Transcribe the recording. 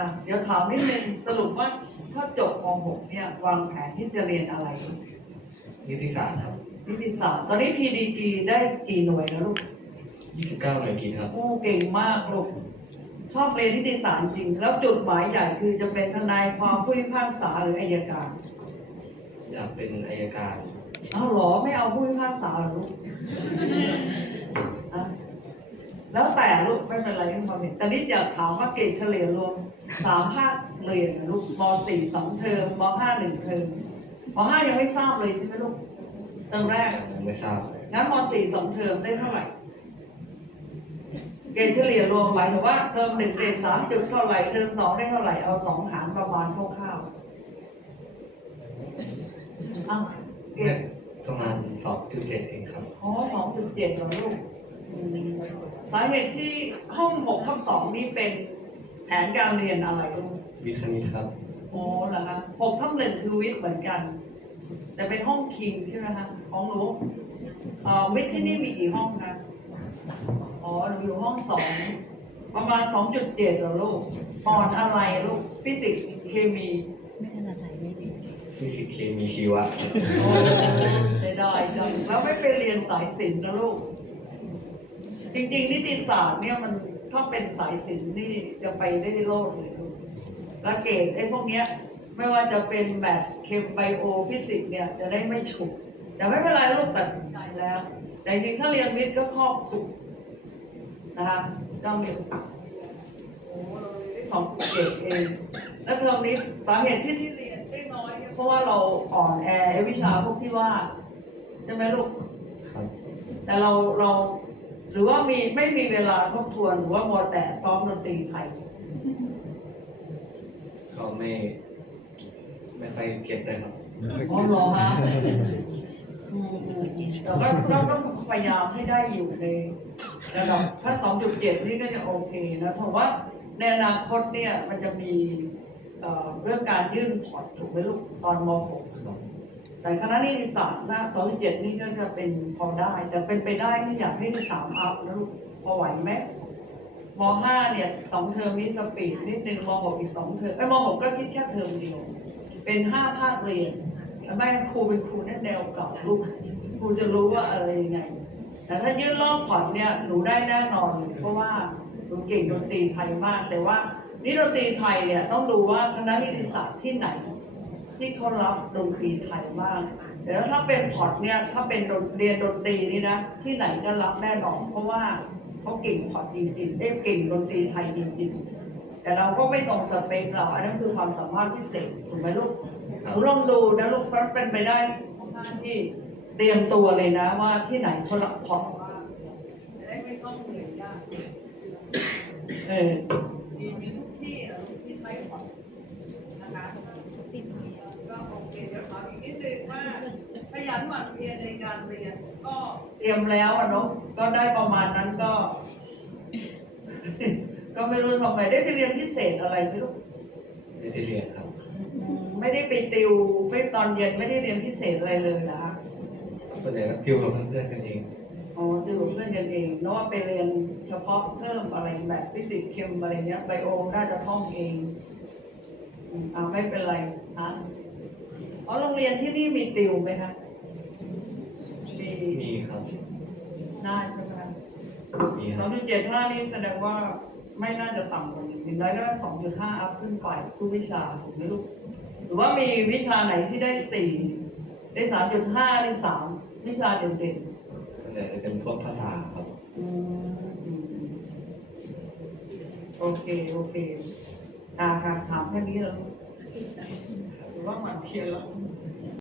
ค่ะเดี๋ยวถามนิดนึงสรุปว่าถ้าจบม .6 เนี่ยวางแผนที่จะเรียนอะไรนิติศาสตร์ครับนิติศาสตร์ตอนนี้ PDG ได้กี่หน่วยแล้วลูก 29หน่วยกิจครับ โอ้เก่งมากลูกชอบเรียนนิติศาสตร์จริง แล้วจุดหมายใหญ่คือจะเป็นทนายความผู้พิพากษาหรืออัยการอยากเป็นอายการ เอาเหรอไม่เอาผู้พิพากษาเหรอลูกอะ แล้วแต่ลูกไม่เป็นไรที่ความเห็นแต่นี่อยากถามว่าเกรดเฉลี่ยรวมสามภาคเรียนนะลูกมสี่สองเทอมมห้าหนึ่งเทอมมห้ายังไม่ทราบเลยใช่ไหมลูกเทอมแรกยังไม่ทราบเลยงั้นมสี่สองเทอมได้เท่าไหร่เกรดเฉลี่ยรวมหมายถึงว่าเทอมหนึ่งเกรดสามจุดเท่าไหร่เทอมสองได้เท่าไหร่เอาสองหารประมาณคร่าวๆอ้าวเกรดประมาณ2.7เองครับอ๋อสองจุดเจ็ดเหรอลูกอืม สาเหตุที่ห้องหกทับสองนี่เป็นแผนการเรียนอะไรลูกวิทย์คณิตครับอ๋อเหรอคะหกทับหนึ่งคือวิทย์เหมือนกัน แต่เป็นห้องคิงใช่ไหมคะของหนูเอ่อวิทย์ที่นี่มีกี่ห้องคะอ๋อหนูอยู่ห้องสองประมาณสองจุดเจ็ดเหรอลูกตอนอะไรลูกฟิสิกส์เคมี ไม่ถนัดไหนไม่ดีฟิสิกส์เคมีชีวะโอ้ได้ได้จังแล้วไม่ไปเรียนสายศิลป์นะลูก จริงๆนิติศาสตร์เนี่ยมันถ้าเป็นสายศิลป์นี่จะไปได้โลดเลยลูกแล้วเกรดไอ้พวกเนี้ยไม่ว่าจะเป็นแมทเคมไบโอฟิสิกส์เนี่ยจะได้ไม่ฉุกแต่ไม่เป็นไรลูกตัดสินใจแล้ว แต่จริงถ้าเรียนวิทย์ก็ครอบคลุมนะคะก็มีโอ้เราเรียนได้สองเกรดเอง แล้วเทอมนี้สาเหตุที่ที่เรียนได้น้อยเพราะว่าเราอ่อนแอไอ้วิชาพวกที่ว่าใช่ไหมลูกครับแต่เราเรา หรือว่ามีไม่มีเวลาทบทวนหรือว่ามัวแต่ซ้อมดนตรีไทยก็ไม่ไม่ค่อยเก็ตเลยครับอ๋อเหรอฮะอืมอืมอืมแต่ก็เราต้องพยายามให้ได้อยู่ในระดับถ้า 2.7 นี่ก็จะโอเคนะเพราะว่าในอนาคตเนี่ยมันจะมีเอ่อเรื่องการยื่นพอร์ตถูกไหมลูกตอนม .6 แต่คณะนิติศาสตร์หน้า2.7นี่ก็จะเป็นพอได้ แต่เป็นไปได้นี่อยากให้ได้สามอัพนะลูกพอไหวไหมม .5 เนี่ยสองเทอมนี้สปีดนิดนึงม .6 อีกสองเทอมไอ้ม .6 ก็คิดแค่เทอมเดียว เป็นห้าภาคเรียนแล้วแม่ครูเป็นครูแนแนวเก่าลูกครูจะรู้ว่าอะไรยังไง แต่ถ้ายื่นรอบผ่อนเนี่ยหนูได้แน่นอนเลยเพราะว่าหนูเก่งดนตรีไทยมาก แต่ว่านี่ดนตรีไทยเนี่ยต้องดูว่าคณะนิติศาสตร์ที่ไหน ที่เขารับดนตรีไทยบ้างแต่ถ้าเป็นพอร์ตเนี่ยถ้าเป็นดนเรียนดนตรีนี่นะ ที่ไหนก็รับแน่นอน เพราะว่าเขาเก่งพอร์ตจริงๆเอ้ยเก่งดนตรีไทยจริง ๆ แต่เราก็ไม่ตรงสเปคเราอันนั้นคือความสามารถพิเศษถูกไหมลูกคหรับนูลองดูนะลูกเพราะเป็นไปได้ที่เตรียมตัวเลยนะว่าที่ไหนเขารับพอร์ตบ้างจะได้ไม่ต้องเหนื่อยยากเออมีมีทุกที่อะลูกที่ใช้พอร์ตนะคะ ติดไหม ก็โอเคเดี๋ยวถามอีกนิดนึงว่าข ยันหมั่นเพียรในการเรียนก็เตรียมแล้วอะเนาะก็ได้ประมาณนั้นก็ ก็ไม่รู้ทำไมได้ไปเรียนพิเศษอะไรไม่รู้ไม่ได้เรียนครับอืมไม่ได้ไปติวไม่ตอนเย็นไม่ได้เรียนพิเศษอะไรเลยนะส่วนใหญ่ก็ติวกับเพื่อนๆกันเองอ๋อติวกับเพื่อนกันเองเนอะว่าไปเรียนเฉพาะเพิ่มอะไรแบบฟิสิกส์เคมอะไรเนี้ยไบโอน่าจะท่องเองอืมอ่าไม่เป็นไรฮะอ๋อโรงเรียนที่นี่มีติวไหมคะมีมี ครับได้ใช่ไหมคะมีคสอรังบจุดเจ็ดห้านี่แสดงว่าไม่น่าจะต่ำกว่าหนึ่งอย่างน้อยก็สองจุดห้าอัพขึ้นไปทุกวิชาถูกไหมลูกหรือว่ามีวิชาไหนที่ได้สี่ได้สามจุดห้าได้สามวิชาเด่นส่วนใหญ่จะเป็นพวกภาษาครับๆอืมอืมอืมโอเค โอเคอ่าค่ะถามแค่นี้แล้วลูกหรือว่ามันเพียนแล้ว